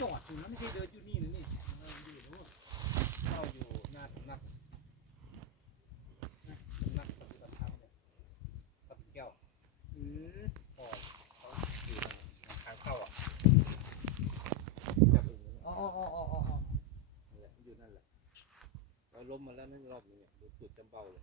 จอดอยู่นไม่ใช่เดินอยู่นี่นะนี่อยู่นู้นเข้าอยู่หน้าสำนักนะสำนักปฏิบัติธรรมเนี่ยกับแก้วอืมพ่อเขาอยู่ทางเข้าอะจับอยู่นั่นแหละอ๋ออ๋ออ๋ออ๋ออ๋ออยู่นั่นแหละเราล้มมาแล้วนั่นรอบนึงเนี่ยดูจุดจำเบาเลย